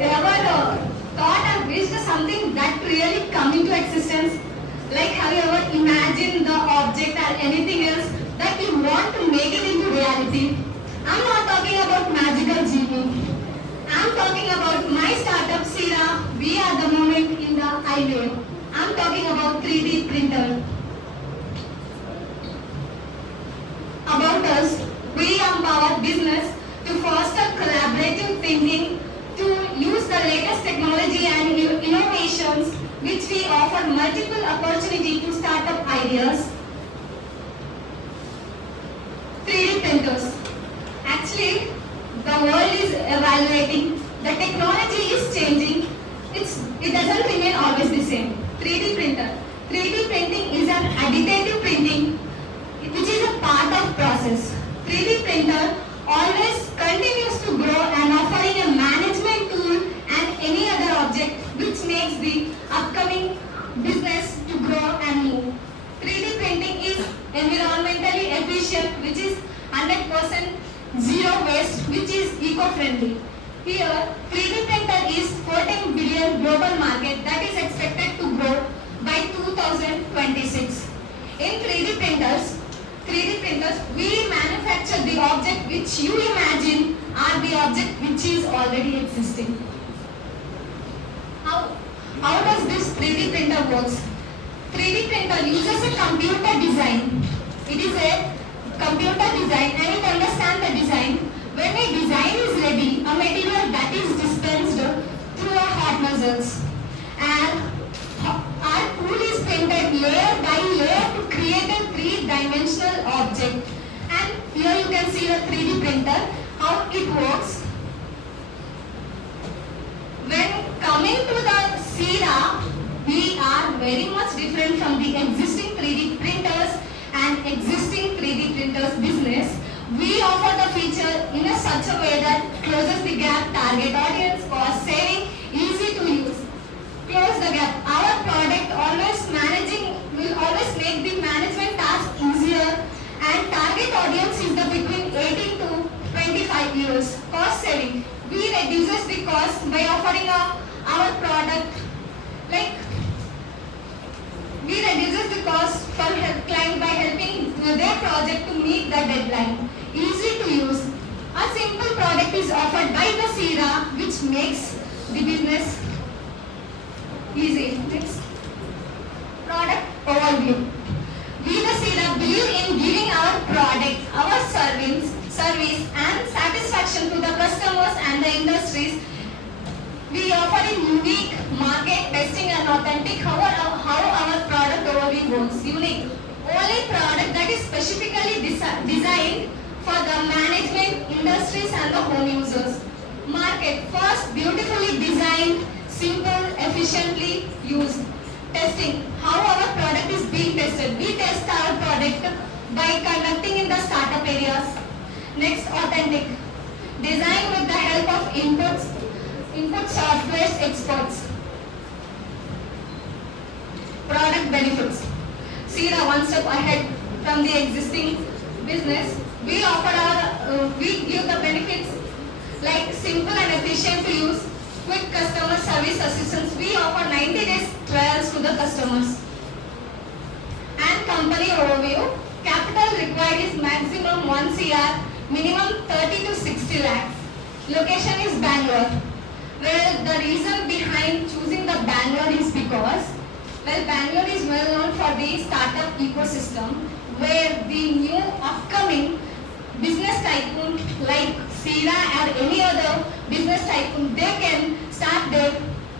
ever thought or wished something that really come into existence? Like have you ever imagined the object or anything else that you want to make it into reality? I'm not talking about magical genie. I'm talking about my startup Sira. We are the moment in the highway. I'm talking about 3D printer. About us, we empower business to foster collaborative thinking, to use the latest technology and innovations, which we offer multiple opportunity to start up ideas. 3D printers. Actually, the world is evaluating, the technology is changing, it doesn't remain always the same. 3D printer. 3D printing is an additive printing which is a part of process. 3D printer always continues to grow and offering a management tool and any other object which makes the upcoming business to grow and move. 3D printing is environmentally efficient, which is 100% zero waste, which is eco-friendly. Here, 3D printer is 14 billion global market that is expected to grow by 2026. In 3D printers, we manufacture the object which you imagine or the object which is already existing. How does this 3D printer works? 3D printer uses a computer design. It is a computer design and it understands the design. When a design is ready, a material that is dispensed through a hot nozzles. And our tool is printed layer by layer to create a three-dimensional object. And here you can see the 3D printer, how it works. When coming to the Sira, we are very much different from the existing 3D printers and existing 3D printers business. We offer the feature in a such a way that closes the gap, target audience, cost saving, easy to use. Close the gap. Our product will always make the management task easier, and target audience is the between 18 to 25 years. Cost saving. We reduces the cost by offering our product, like we reduces the cost for client by helping their project to meet the deadline. Easy to use. A simple product is offered by the Sira, which makes the business easy. Next. Product overview. We the Sira believe in giving our product, our service and satisfaction to the customers and the industries. We offer a unique market testing and authentic how our product overview works. Unique. Only product that is specifically designed for the management, industries and the home users. Market. First, beautifully designed, simple, efficiently used. Testing. How our product is being tested. We test our product by conducting in the startup areas. Next, authentic. Design with the help of input software experts. Product benefits. Sira one step ahead from the existing business. We give the benefits like simple and efficient to use, quick customer service assistance. We offer 90 days trials to the customers. And company overview. Capital required is maximum 1 CR, minimum 30 to 60 lakhs. Location is Bangalore. Well, the reason behind choosing the Bangalore is because, Bangalore is well known for the startup ecosystem, where the new upcoming business tycoon like Sira or any other business tycoon, they can start their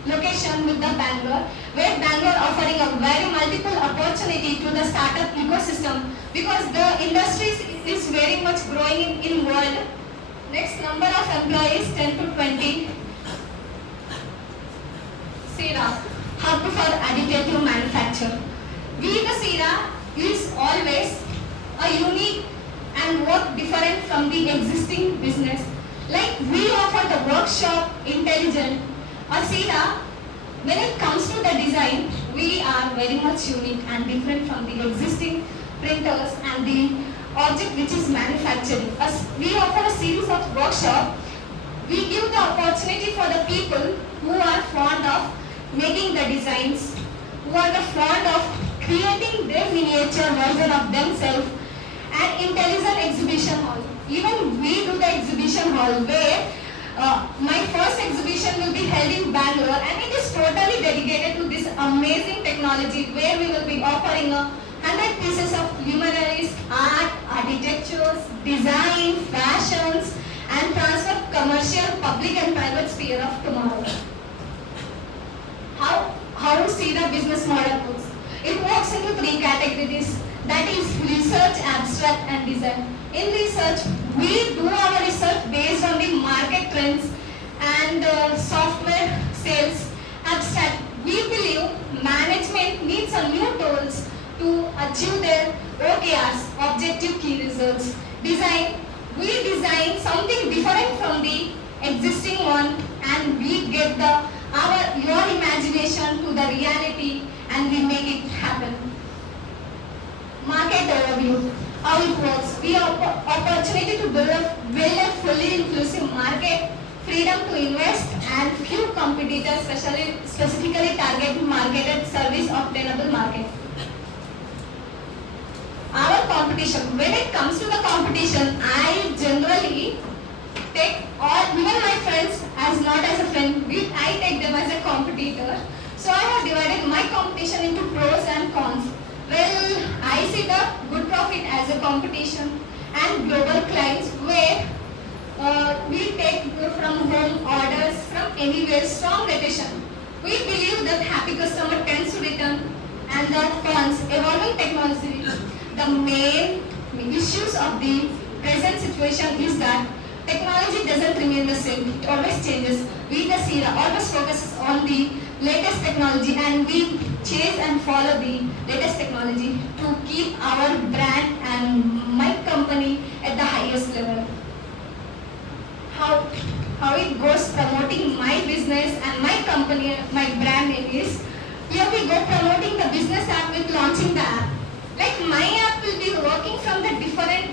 location with the Bangalore, where Bangalore offering a very multiple opportunity to the startup ecosystem, because the industry is very much growing in world. Next, number of employees 10 to 20. Sira, hub for additive manufacture. We the Sira is always a unique and work different from the existing business. Like we offer the workshop intelligent. Sira, when it comes to the design, we are very much unique and different from the existing printers and the object which is manufacturing. We offer a series of workshops We give the opportunity for the people who are fond of making the designs, who are the fond of creating their miniature version of themselves, and intelligent exhibition hall. Even we do the exhibition hall where my first exhibition will be held in Bangalore, and it is totally dedicated to this amazing technology where we will be offering 100 pieces of luminaries, art, architectures, design, fashions, and transfer commercial, public and private sphere of tomorrow. How see the business model works? It works into three categories, that is research, abstract and design. In research, we do our research based on the market trends and software sales. Abstract, we believe management needs a new tools to achieve their OKRs, objective key results. Design, we design something different from the existing one, and we get your imagination to the reality and we make it happen. Market overview, how it works. We have opportunity to build a fully inclusive market, freedom to invest, and few competitors specifically target marketed service obtainable market. Our competition, when it comes to the competition, I generally take all, even my friends as not as a friend, I take them as a competitor. So I have divided my competition into pros and cons. Well, I see the good profit as a competition and global clients where we take from home orders from anywhere, strong retention. We believe that happy customer tends to return, and the cons, evolving technology. The main issues of the present situation is that technology doesn't remain the same, it always changes. We the Sira always focuses on the latest technology, and we chase and follow the latest technology to keep our brand and my company at the highest level. How it goes promoting my business and my company, my brand name is, here we go promoting the business app with launching the app. Like my app will be working from the different,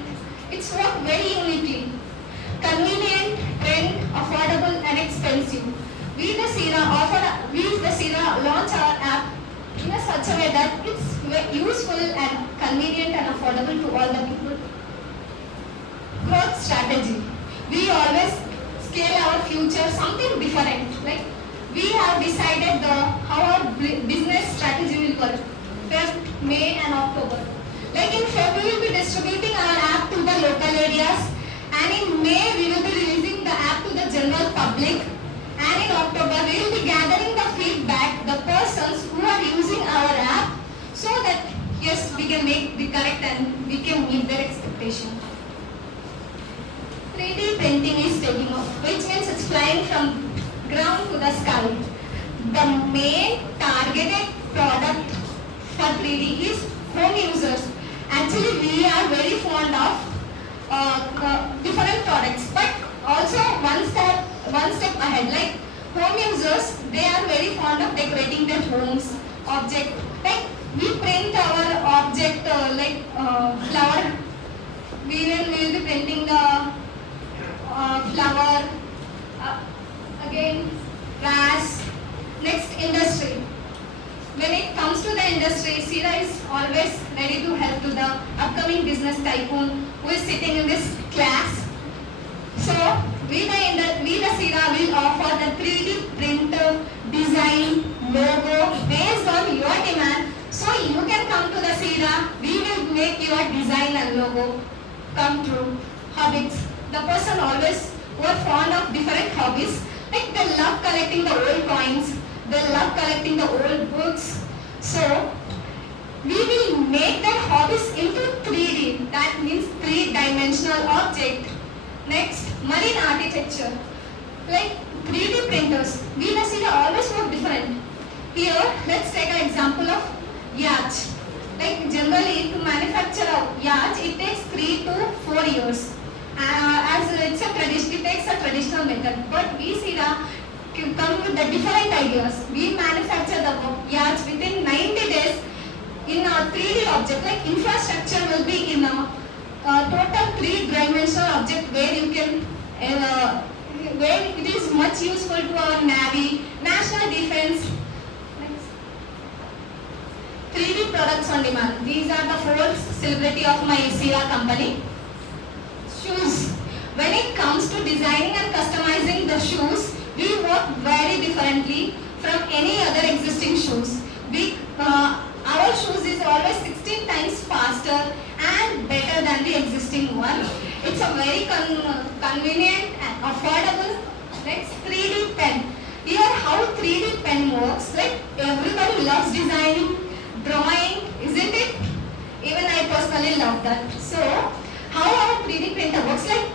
it's worked very uniquely. Convenient, trend, affordable and expensive. We the Sira launch our app in a such a way that it's useful and convenient and affordable to all the people. Growth strategy. We always scale our future something different. Like we have decided how our business strategy will work. Feb, May and October. Like in Feb we will be distributing our app to the local areas, and in May we will be releasing the app to the general public, and in October we will be gathering the feedback, the persons who are using our app, so that yes, we can make the correct and we can meet their expectation. 3D printing is taking off, which means it's flying from ground to the sky. The main targeted product for 3D is home users. Actually, we are very fond of different products, but also one step ahead. Like home users, they are very fond of decorating their homes, object. Like we print our object flower. We will be printing the flower. Again, vase. Next, industry. When it comes to the industry, Sira is always ready to help to the upcoming business tycoon who is sitting in this class. So, we the Sira will offer the 3D printer design logo based on your demand. So, you can come to the Sira, we will make your design and logo come true. Hobbies. The person always were fond of different hobbies. Like they love collecting the old coins, they love collecting the old books. So, we will make their hobbies into 3D, that means three-dimensional object. Next, marine architecture. Like 3D printers, we the Sira always work different. Here, let's take an example of yacht. Like generally, to manufacture a yacht, it takes 3 to 4 years. As it takes a traditional method, but we Sira come with the different ideas. We manufacture the yachts within 90 days in a 3D object. Like infrastructure will be in a total 3-dimensional object where you can where it is much useful to our Navy, National Defense. Next. 3D products on demand. These are the 4 celebrity of my Sira company. Shoes. When it comes to designing and customizing the shoes, we work very differently from any other existing shoes. Our shoes is always 16 times faster and better than the existing one. It's a very convenient and affordable. Next, 3D pen. Here how 3D pen works, like everybody loves designing, drawing, isn't it? Even I personally love that. So, how our 3D printer works, like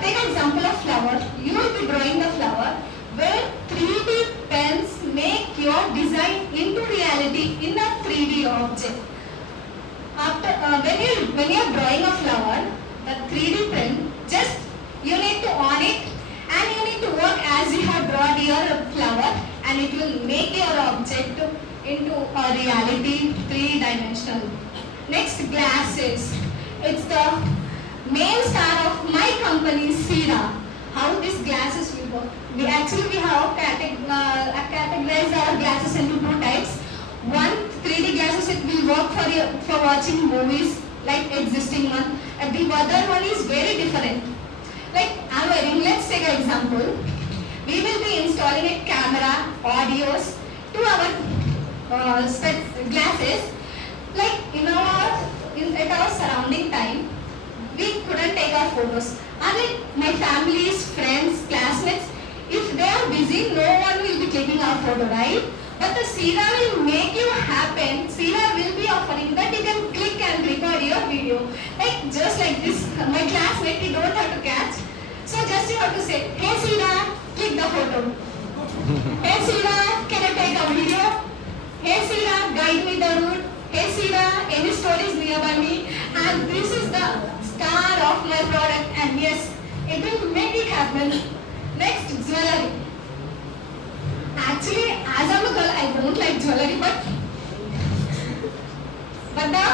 take an example of flower. You will be drawing the flower where 3D pens make your design into reality in a 3D object. After when you are drawing a flower, the 3D pen, just you need to on it and you need to work as you have drawn your flower, and it will make your object into a reality 3-dimensional. Next, glasses. It's the main star of my company, Sira. How these glasses will work? We have categorized our glasses into 2 types. One, 3D glasses, it will work for watching movies like existing one. And the other one is very different. Like I'm wearing, let's take an example. We will be installing a camera, audios to our glasses. Like at our surrounding time, we couldn't take our photos. And like my family's friends, classmates, if they are busy, no one will be taking our photo, right? But the Sira will make you happen. Sira will be offering that you can click and record your video. Like just like this, my classmate, you don't have to catch. So just you have to say, hey Sira, click the photo. Hey Sira, can I take a video? Hey Sira, guide me the route. Hey Sira, any stories nearby me? And this is the star of my product, and yes, it will make it happen. Next, jewelry. Actually, as I'm a girl, I don't like jewelry, but the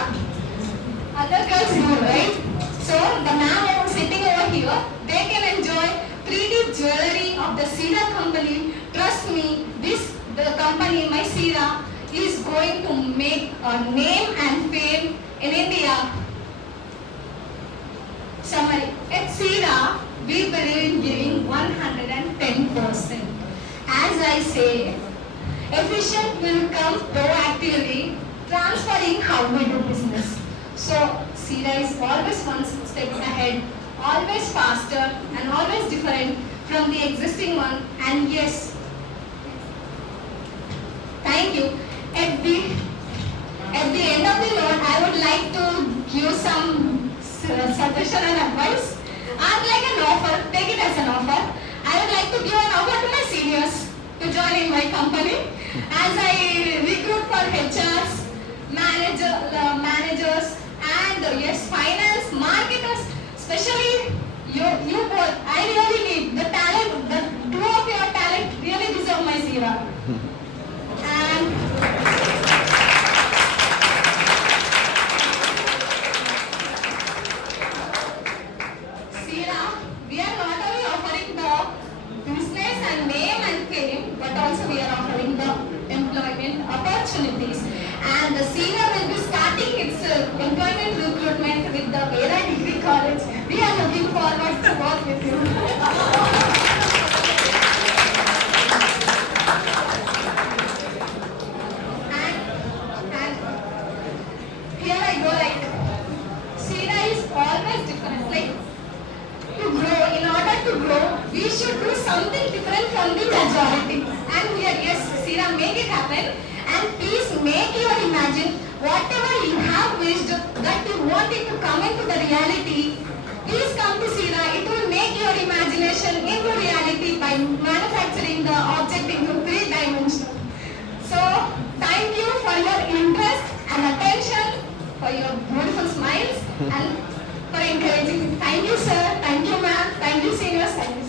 other girls do, right? So the man sitting over here, they can enjoy 3D jewelry of the Sira company. Trust me, the company, my Sira, is going to make a name and fame in India. Summary. At Sira, we believe in giving 110%. As I say, efficient will come proactively, transferring how we do business. So, Sira is always one step ahead, always faster and always different from the existing one. And yes, thank you. At the end of the note, I would like to give some suggestion and advice. I'd like an offer, take it as an offer. I would like to give an offer to my seniors to join in my company as I recruit for HRs, managers, and yes, finance, marketers, especially you both. I really need the talent, the 2 of your talent really deserve my Sira. And we are not only offering the business and name and fame, but also we are offering the employment opportunities. And the Sira will be starting its employment recruitment with the Vera Degree College. We are looking forward to work with you. and here I go, like Sira is always different. Like to grow, in order to grow, we should do something different from the majority. And here, yes, Sira, make it happen. And please make your imagine whatever you have wished that you want it to come into the reality. Please come to Sira. It will make your imagination into reality by manufacturing the object into 3-dimensional. So, thank you for your interest and attention, for your beautiful smiles, and for encouraging me. Thank you, sir. Thank you, ma'am. Thank you, seniors. Thank you.